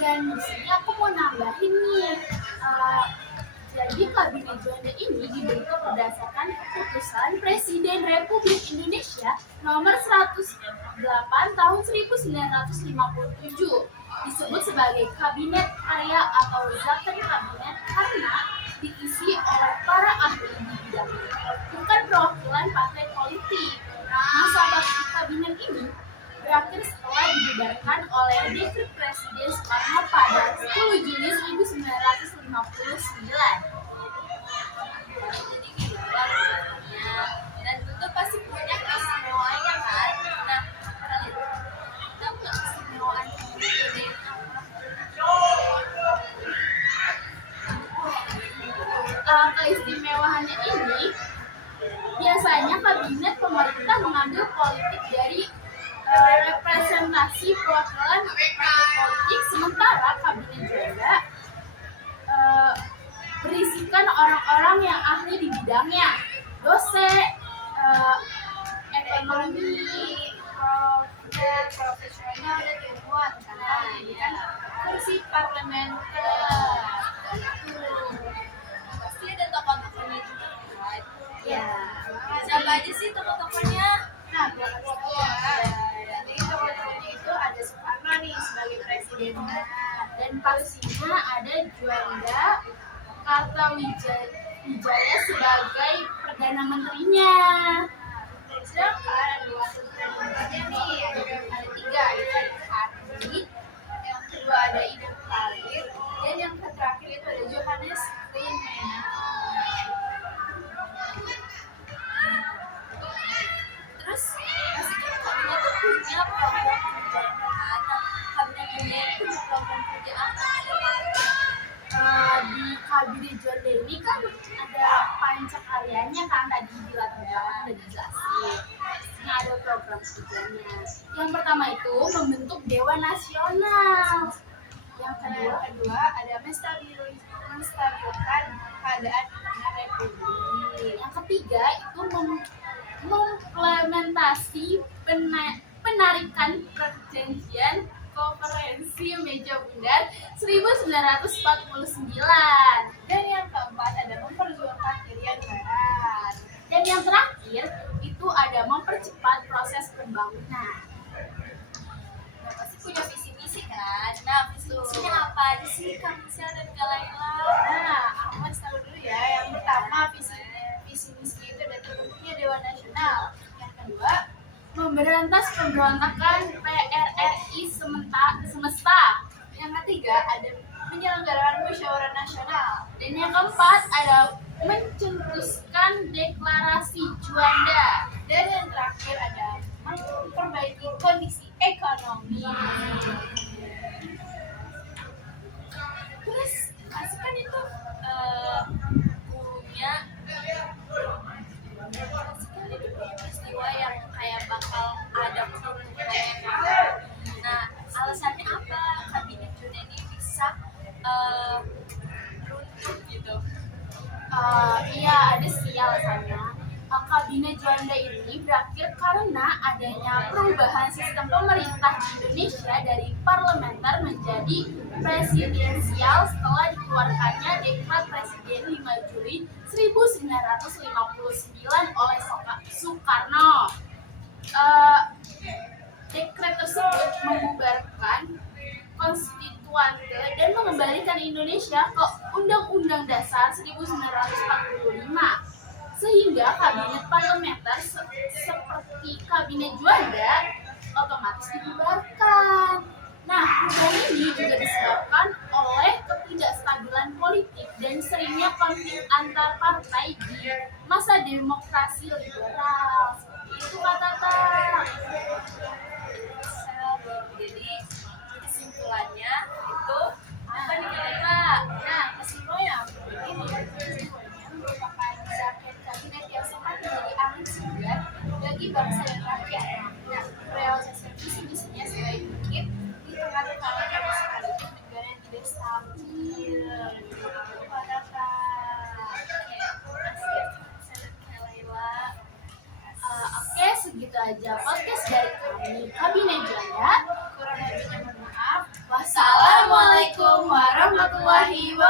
Dan di sini aku mau nambahin nih, uh, jadi Kabinet Juanda ini dibentuk berdasarkan keputusan Presiden Republik Indonesia nomor 108 tahun 1957. Disebut sebagai Kabinet Karya atau Zakon Kabinet karena diisi oleh para ahli di bidangnya, bukan perwakilan partai politik. Masa bakti kabinet ini berakhir setelah dibubarkan oleh Dekret Presiden Soekarno pada 10 Juni 1959. Jadi gitu lah ceritanya. Dan tentu pasti punya keistimewaan kan. Nah, kalian tahu nggak keistimewaan ini Keistimewaannya ini biasanya kabinet pemerintah mengambil politik dari representasi perwakilan partai politik, sementara kabinet Juanda berisikan orang-orang yang ahli di bidangnya, dosen, ekonomi, profesional dan ilmuwan kan. Ini kan kursi parlementer. pasti ada tokoh-tokohnya juga kan. Ya, Siapa aja sih tokoh-tokohnya? nah jadi tokoh-tokohnya itu ada Soekarno nih sebagai presidennya, dan pastinya ada Juanda Kartawijaya sebagai perdana menterinya. Sedangkan ada wakil perdana menterinya nih, ada tiga, yaitu ada Hardi, yang kedua ada Idam Khalil, dan yang terakhir itu ada Johannes Rinmena. Terus pasti kan kabinet tuh punya program kerja kan. Kabinet punya itu program kerja apa? Di Kabinet Juanda ini kan ada pancakaryanya kan, tadi di latar belakang udah dijelasin. Ini ada program kerjanya. Yang pertama itu membentuk Dewan Nasional. Yang kedua ada menstabilkan keadaan internal Republik. Yang ketiga itu mengimplementasi penarikan perjanjian Konferensi Meja Bundar 1949. Dan yang keempat ada memperjuangkan Irian Barat. Dan yang terakhir itu ada mempercepat proses pembangunan. Nah, pasti punya visi misi kan. Nah, visi misinya apa aja sih Kak Misel dan Kak Laila? Nah, aku kasih tahu dulu ya. Yang pertama visi misi itu ada terbentuknya Dewan Nasional. Yang kedua memberantas pemberontakan PRRI semesta. Yang ketiga ada penyelenggaraan musyawarah nasional. Dan yang keempat ada mencetuskan deklarasi Juanda. Dan yang terakhir ada memperbaiki kondisi ekonomi. Terus pasti kan itu gurunya pasti kan itu punya peristiwa yang kayak bakal ada perubahan. Nah, alasannya apa kabinet Juanda ini bisa runtuh gitu? Iya, ada sih alasannya. Kabinet Juanda ini berakhir karena adanya perubahan sistem pemerintah di Indonesia dari parlementer menjadi presidensial setelah dikeluarkannya Dekret Presiden 5 Juli 1959 oleh Soekarno. Dekret tersebut membubarkan konstituante dan mengembalikan Indonesia ke Undang-Undang Dasar 1945, sehingga kabinet parlementer seperti Kabinet Juanda otomatis dibubarkan. Nah, perubahan ini juga disebabkan oleh ketidakstabilan politik dan seringnya konflik antar partai di masa demokrasi liberal. Seperti itu Kak Tata. Jadi kesimpulannya itu apa nih Kak? Nah, kesimpulannya ini merupakan zakon kabinet yang sempat menjadi angin segar bagi bangsa dan rakyat. Nah, realisasi visi-misinya sebagai bukit di tengah tantangan yang sekalipun negara yang tidak stabil. Oke, segitu aja podcast dari kami Kabinet Juanda. Kurang lebihnya mohon maaf. Wassalamualaikum warahmatullahi wabarakatuh.